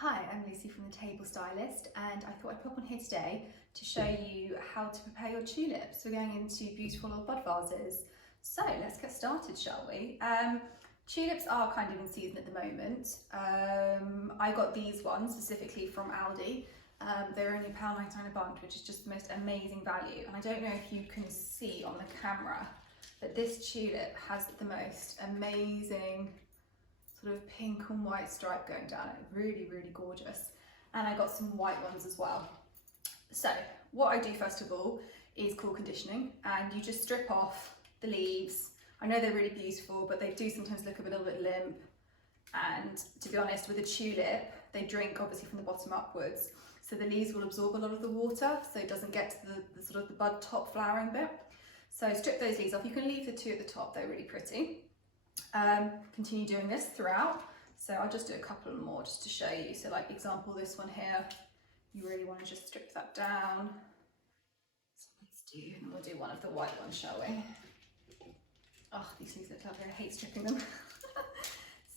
Hi, I'm Lucy from the Table Stylist, and I thought I'd pop on here today to show you how to prepare your tulips. We're going into beautiful old bud vases. So let's get started, shall we? Tulips are kind of in season at the moment. I got these ones specifically from Aldi. They're only £1.99 a bunch, which is just the most amazing value. And I don't know if you can see on the camera, but this tulip has the most amazing sort of pink and white stripe going down it. Really, really gorgeous. And I got some white ones as well. So what I do first of all is cool conditioning, and you just strip off the leaves. I know they're really beautiful, but they do sometimes look a little bit limp. And to be honest, with a tulip, they drink obviously from the bottom upwards. So the leaves will absorb a lot of the water, so it doesn't get to the sort of the bud top flowering bit. So strip those leaves off. You can leave the two at the top, they're really pretty. Continue doing this throughout. So I'll just do a couple more just to show you. So like example, this one here, you really want to just strip that down. So let's do, and we'll do one of the white ones, shall we? Oh, these things look lovely, I hate stripping them.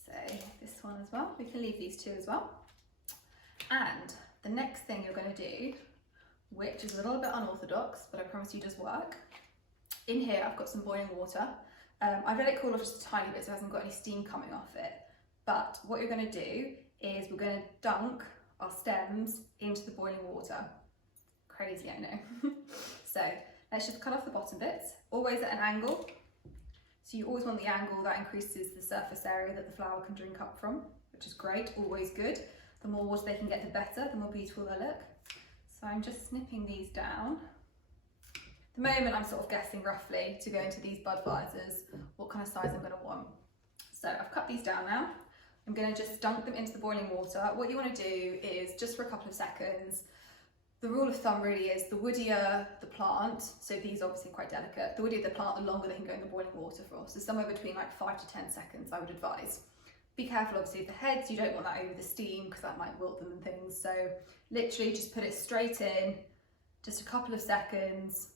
So this one as well, we can leave these two as well. And the next thing you're going to do, which is a little bit unorthodox, but I promise you does work. In here I've got some boiling water. I've let it cool off just a tiny bit so it hasn't got any steam coming off it. But what you're going to do is we're going to dunk our stems into the boiling water. Crazy, I know. So let's just cut off the bottom bits, always at an angle. So you always want the angle that increases the surface area that the flower can drink up from, which is great, always good. The more water they can get, the better, the more beautiful they look. So I'm just snipping these down. At the moment I'm sort of guessing roughly to go into these bud vases what kind of size I'm going to want. So I've cut these down now. I'm going to just dunk them into the boiling water. What you want to do is just for a couple of seconds, the rule of thumb really is the woodier the plant, so these are obviously quite delicate, the woodier the plant, the longer they can go in the boiling water for. So somewhere between like 5 to 10 seconds I would advise. Be careful obviously of the heads, you don't want that over the steam because that might wilt them and things. So literally just put it straight in, just a couple of seconds,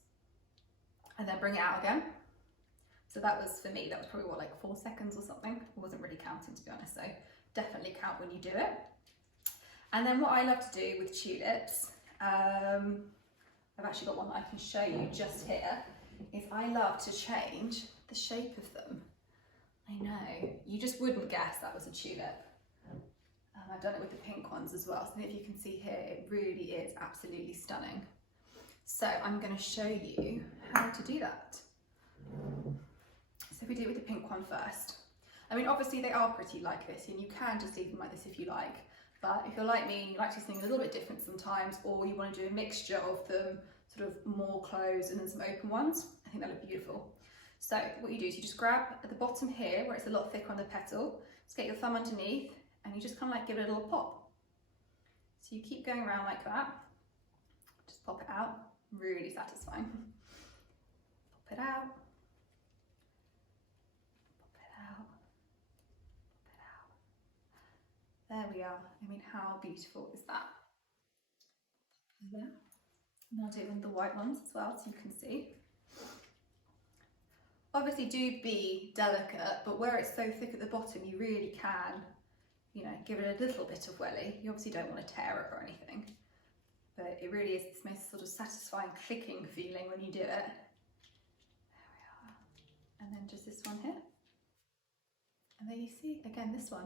and then bring it out again. So that was, for me, that was probably what, like 4 seconds or something. I wasn't really counting, to be honest, so definitely count when you do it. And then what I love to do with tulips, I've actually got one that I can show you just here, is I love to change the shape of them. I know, you just wouldn't guess that was a tulip. I've done it with the pink ones as well, so if you can see here, it really is absolutely stunning. So I'm going to show you how to do that. So if we do it with the pink one first. I mean, obviously they are pretty like this, and you can just leave them like this if you like. But if you're like me and you like to do something a little bit different sometimes, or you want to do a mixture of them, sort of more closed and then some open ones, I think that look beautiful. So what you do is you just grab at the bottom here, where it's a lot thicker on the petal, just get your thumb underneath, and you just kind of like give it a little pop. So you keep going around like that, just pop it out. Really satisfying. Pop it out. Pop it out. Pop it out. There we are. I mean, how beautiful is that? There. And I'll do it with the white ones as well, so you can see. Obviously do be delicate, but where it's so thick at the bottom, you really can, you know, give it a little bit of welly. You obviously don't want to tear it or anything. But it really is this most sort of satisfying clicking feeling when you do it. There we are. And then just this one here. And then you see, again, this one.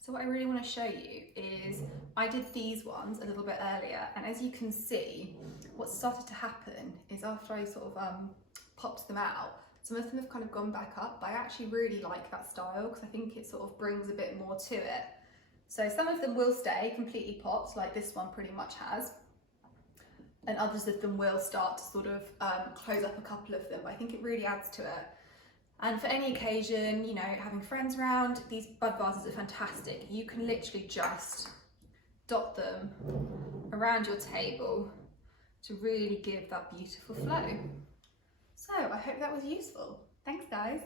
So what I really want to show you is, I did these ones a little bit earlier, and as you can see, what started to happen is after I sort of popped them out, some of them have kind of gone back up, but I actually really like that style because I think it sort of brings a bit more to it. So some of them will stay completely popped, like this one pretty much has, and others of them will start to sort of close up a couple of them, but I think it really adds to it. And for any occasion, you know, having friends around, these bud vases are fantastic. You can literally just dot them around your table to really give that beautiful flow. So I hope that was useful. Thanks guys.